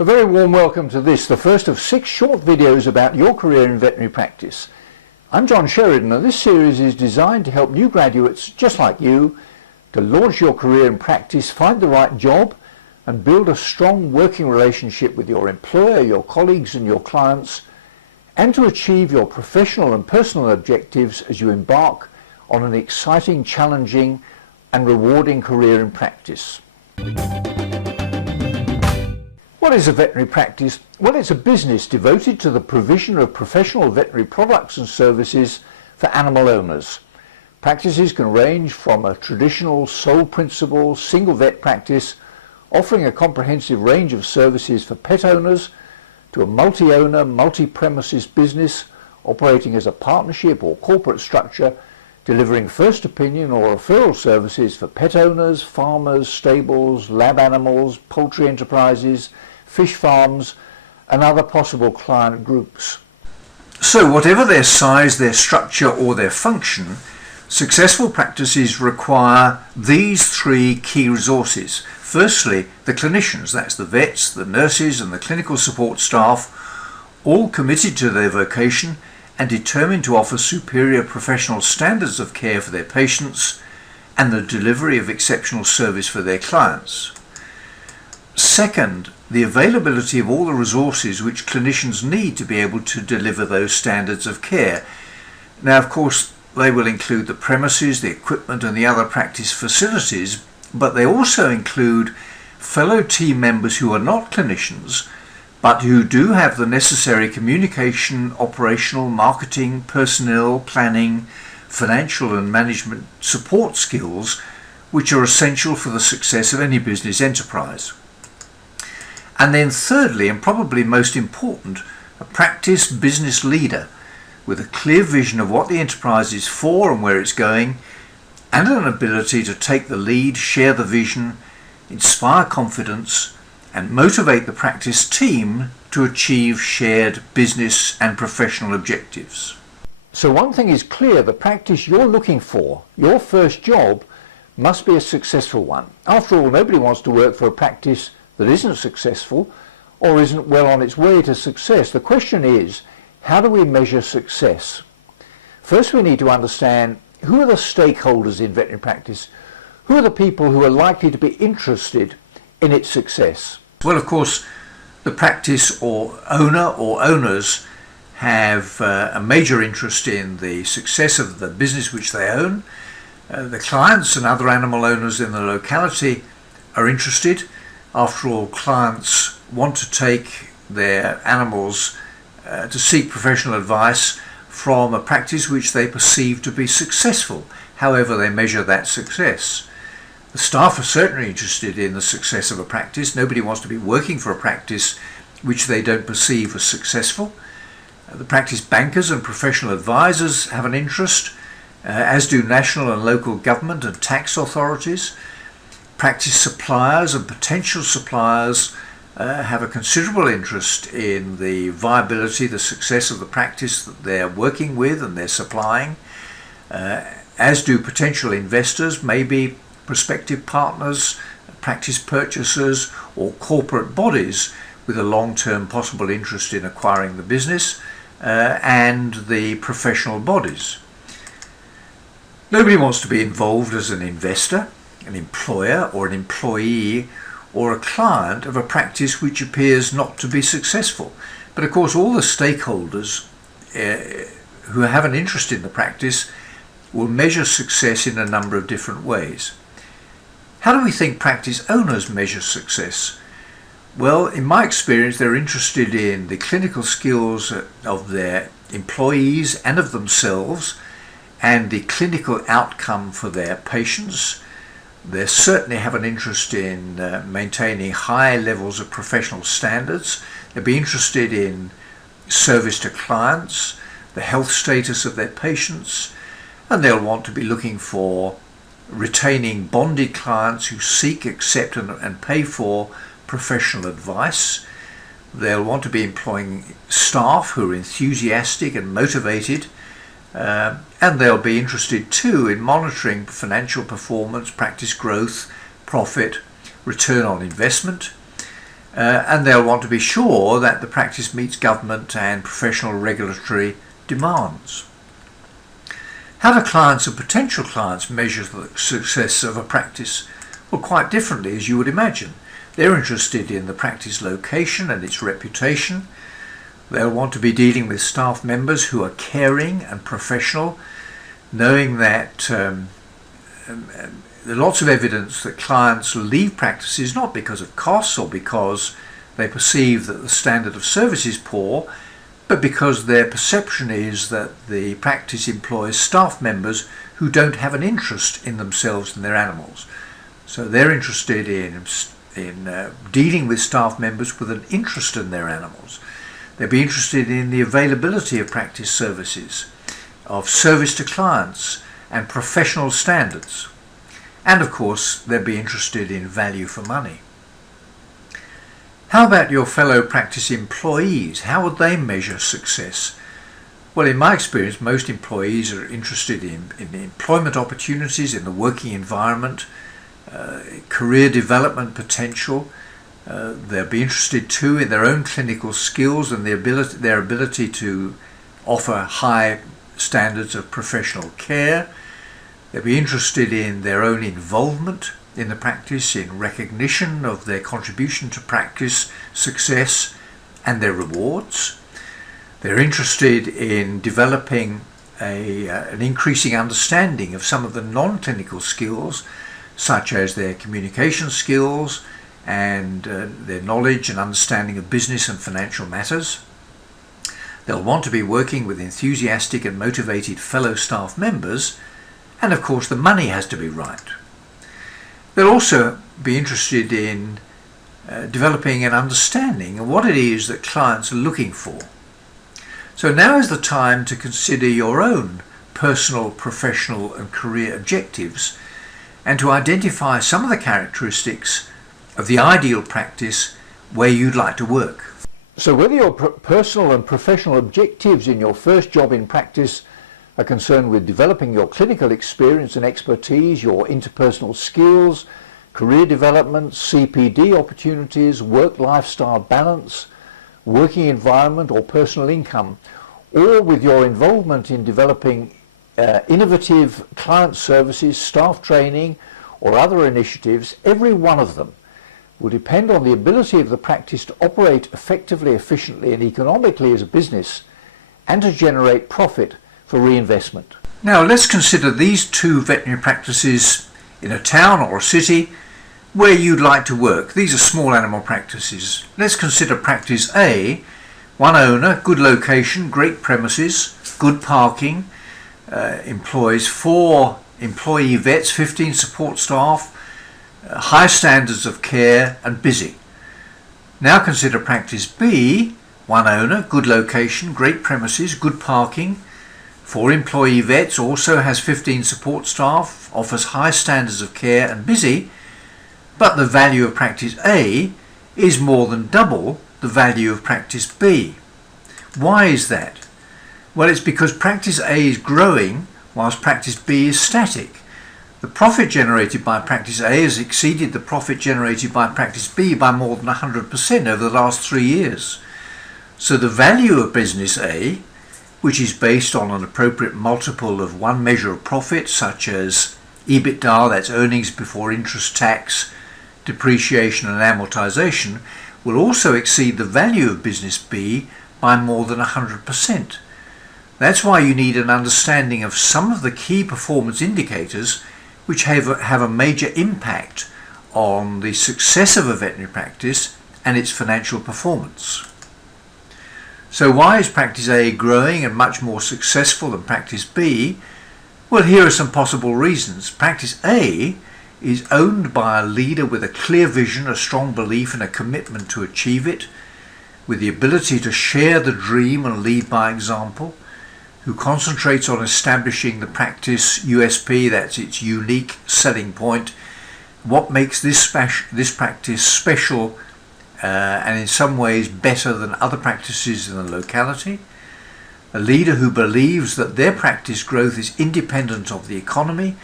A very warm welcome to this, the first of 6 short videos about your career in veterinary practice. I'm John Sheridan, and this series is designed to help new graduates just like you to launch your career in practice, find the right job and build a strong working relationship with your employer, your colleagues and your clients, and to achieve your professional and personal objectives as you embark on an exciting, challenging and rewarding career in practice. What is a veterinary practice? Well, it's a business devoted to the provision of professional veterinary products and services for animal owners. Practices can range from a traditional sole principal single vet practice offering a comprehensive range of services for pet owners to a multi-owner, multi-premises business operating as a partnership or corporate structure delivering first opinion or referral services for pet owners, farmers, stables, lab animals, poultry enterprises, fish farms and other possible client groups. So whatever their size, their structure or their function, successful practices require these 3 key resources. Firstly, the clinicians, that's the vets, the nurses and the clinical support staff, all committed to their vocation and determined to offer superior professional standards of care for their patients and the delivery of exceptional service for their clients. Second, the availability of all the resources which clinicians need to be able to deliver those standards of care. Now, of course, they will include the premises, the equipment and the other practice facilities, but they also include fellow team members who are not clinicians, but who do have the necessary communication, operational, marketing, personnel, planning, financial and management support skills, which are essential for the success of any business enterprise. And then thirdly, and probably most important, a practice business leader with a clear vision of what the enterprise is for and where it's going, and an ability to take the lead, share the vision, inspire confidence, and motivate the practice team to achieve shared business and professional objectives. So one thing is clear, the practice you're looking for, your first job, must be a successful one. After all, nobody wants to work for a practice that isn't successful or isn't well on its way to success. The question is, how do we measure success? First, we need to understand who are the stakeholders in veterinary practice? Who are the people who are likely to be interested in its success? Well, of course, the practice or owner or owners have a major interest in the success of the business which they own. The clients and other animal owners in the locality are interested. After all, clients want to take their animals to seek professional advice from a practice which they perceive to be successful, however they measure that success. The staff are certainly interested in the success of a practice. Nobody wants to be working for a practice which they don't perceive as successful. The practice bankers and professional advisors have an interest, as do national and local government and tax authorities. Practice suppliers and potential suppliers have a considerable interest in the viability, the success of the practice that they're working with and they're supplying, as do potential investors, maybe prospective partners, practice purchasers or corporate bodies with a long-term possible interest in acquiring the business, and the professional bodies. Nobody wants to be involved as an investor, an employer or an employee or a client of a practice which appears not to be successful. But of course all the stakeholders who have an interest in the practice will measure success in a number of different ways. How do we think practice owners measure success? Well, in my experience, they're interested in the clinical skills of their employees and of themselves and the clinical outcome for their patients. They certainly have an interest in maintaining high levels of professional standards. They'll be interested in service to clients, the health status of their patients, and they'll want to be looking for retaining bonded clients who seek, accept and pay for professional advice. They'll want to be employing staff who are enthusiastic and motivated, and they'll be interested too in monitoring financial performance, practice growth, profit, return on investment. and they'll want to be sure that the practice meets government and professional regulatory demands. How do clients and potential clients measure the success of a practice? Well, quite differently, as you would imagine. They're interested in the practice location and its reputation. They'll want to be dealing with staff members who are caring and professional, knowing that there are lots of evidence that clients leave practices not because of costs or because they perceive that the standard of service is poor, but because their perception is that the practice employs staff members who don't have an interest in themselves and their animals. So they're interested in dealing with staff members with an interest in their animals. They'll be interested in the availability of practice services, of service to clients and professional standards. And of course, they'll be interested in value for money. How about your fellow practice employees? How would they measure success? Well, in my experience, most employees are interested in the employment opportunities, in the working environment, career development potential. They'll be interested too in their own clinical skills and their ability to offer high standards of professional care. They'll be interested in their own involvement in the practice, in recognition of their contribution to practice success and their rewards. They're interested in developing an increasing understanding of some of the non-clinical skills, such as their communication skills and their knowledge and understanding of business and financial matters. They'll want to be working with enthusiastic and motivated fellow staff members, and of course the money has to be right. They'll also be interested in developing an understanding of what it is that clients are looking for. So now is the time to consider your own personal, professional and career objectives and to identify some of the characteristics of the ideal practice where you'd like to work. So whether your personal and professional objectives in your first job in practice are concerned with developing your clinical experience and expertise, your interpersonal skills, career development, CPD opportunities, work-lifestyle balance, working environment or personal income, or with your involvement in developing innovative client services, staff training or other initiatives, every one of them will depend on the ability of the practice to operate effectively, efficiently and economically as a business and to generate profit for reinvestment. Now let's consider these two veterinary practices in a town or a city where you'd like to work. These are small animal practices. Let's consider practice A, one owner, good location, great premises, good parking, employs 4 employee vets, 15 support staff, high standards of care and busy. Now consider practice B, one owner, good location, great premises, good parking, 4 employee vets, also has 15 support staff, offers high standards of care and busy, but the value of practice A is more than double the value of practice B. Why is that? Well, it's because practice A is growing whilst practice B is static. The profit generated by practice A has exceeded the profit generated by practice B by more than 100% over the last 3 years. So the value of business A, which is based on an appropriate multiple of one measure of profit, such as EBITDA, that's earnings before interest, tax, depreciation and amortization, will also exceed the value of business B by more than 100%. That's why you need an understanding of some of the key performance indicators which have a major impact on the success of a veterinary practice and its financial performance. So why is practice A growing and much more successful than practice B? Well, here are some possible reasons. Practice A is owned by a leader with a clear vision, a strong belief and a commitment to achieve it, with the ability to share the dream and lead by example, who concentrates on establishing the practice USP, that's its unique selling point, what makes this practice special and in some ways better than other practices in the locality. A leader who believes that their practice growth is independent of the economy,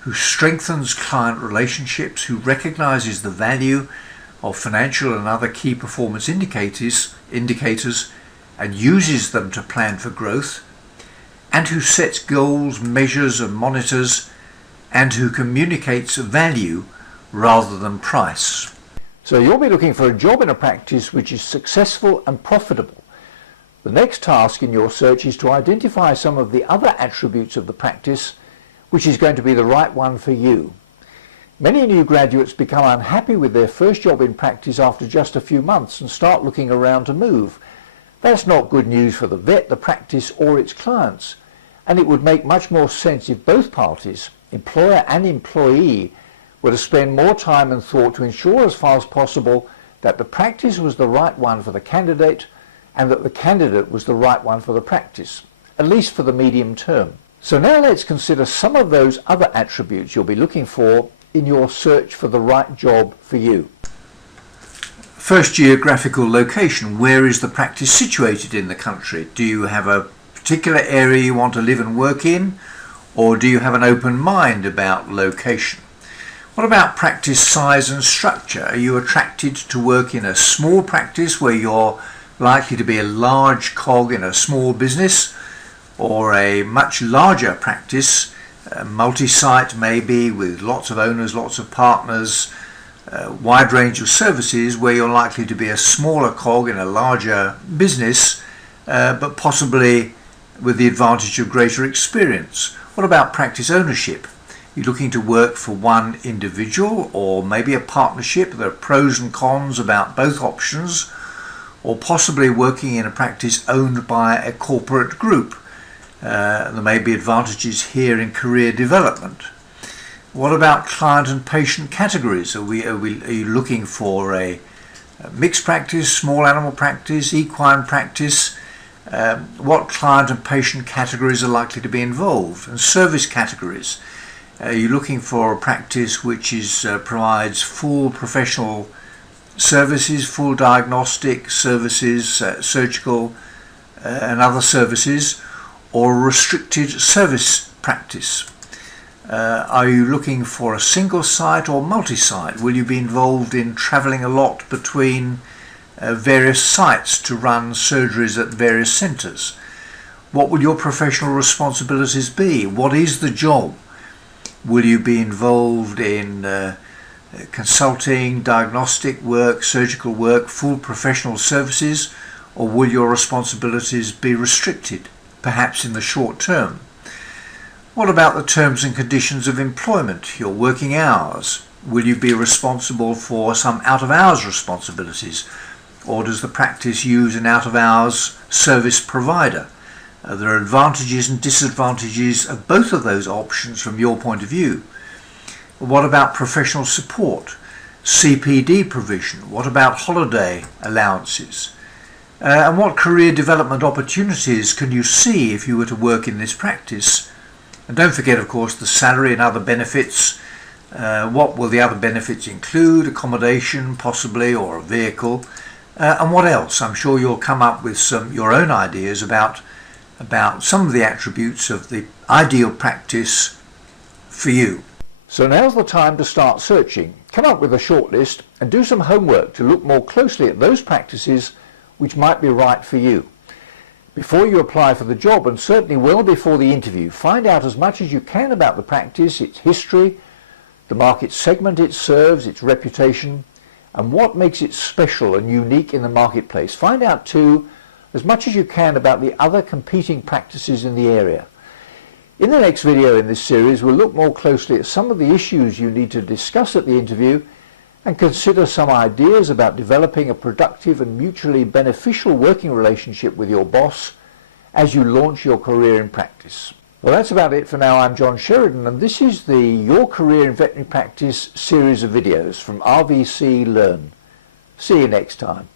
who strengthens client relationships, who recognizes the value of financial and other key performance indicators and uses them to plan for growth, and who sets goals, measures and monitors, and who communicates value rather than price. So you'll be looking for a job in a practice which is successful and profitable. The next task in your search is to identify some of the other attributes of the practice which is going to be the right one for you. Many new graduates become unhappy with their first job in practice after just a few months and start looking around to move. That's not good news for the vet, the practice or its clients, and it would make much more sense if both parties, employer and employee, were to spend more time and thought to ensure as far as possible that the practice was the right one for the candidate and that the candidate was the right one for the practice, at least for the medium term. So now let's consider some of those other attributes you'll be looking for in your search for the right job for you. First, geographical location. Where is the practice situated in the country? Do you have a particular area you want to live and work in, or do you have an open mind about location? What about practice size and structure? Are you attracted to work in a small practice where you're likely to be a large cog in a small business, or a much larger practice, multi-site maybe, with lots of owners, lots of partners, wide range of services, where you're likely to be a smaller cog in a larger business, but possibly with the advantage of greater experience? What about practice ownership? You're looking to work for one individual or maybe a partnership. There are pros and cons about both options, or possibly working in a practice owned by a corporate group. There may be advantages here in career development. What about client and patient categories? Are you looking for a mixed practice, small animal practice, equine practice? What client and patient categories are likely to be involved? And service categories. Are you looking for a practice which provides full professional services, full diagnostic services, surgical and other services, or a restricted service practice? Are you looking for a single site or multi-site? Will you be involved in travelling a lot between various sites to run surgeries at various centres? What will your professional responsibilities be? What is the job? Will you be involved in consulting, diagnostic work, surgical work, full professional services, or will your responsibilities be restricted, perhaps in the short term? What about the terms and conditions of employment, your working hours? Will you be responsible for some out-of-hours responsibilities, or does the practice use an out-of-hours service provider? There are advantages and disadvantages of both of those options from your point of view. What about professional support, CPD provision? What about holiday allowances? And what career development opportunities can you see if you were to work in this practice? And don't forget, of course, the salary and other benefits. What will the other benefits include? Accommodation, possibly, or a vehicle. And what else? I'm sure you'll come up with your own ideas about some of the attributes of the ideal practice for you. So now's the time to start searching. Come up with a short list and do some homework to look more closely at those practices which might be right for you. Before you apply for the job, and certainly well before the interview, find out as much as you can about the practice, its history, the market segment it serves, its reputation, and what makes it special and unique in the marketplace. Find out too as much as you can about the other competing practices in the area. In the next video in this series, we'll look more closely at some of the issues you need to discuss at the interview and consider some ideas about developing a productive and mutually beneficial working relationship with your boss as you launch your career in practice. Well, that's about it for now. I'm John Sheridan, and this is the Your Career in Veterinary Practice series of videos from RVC Learn. See you next time.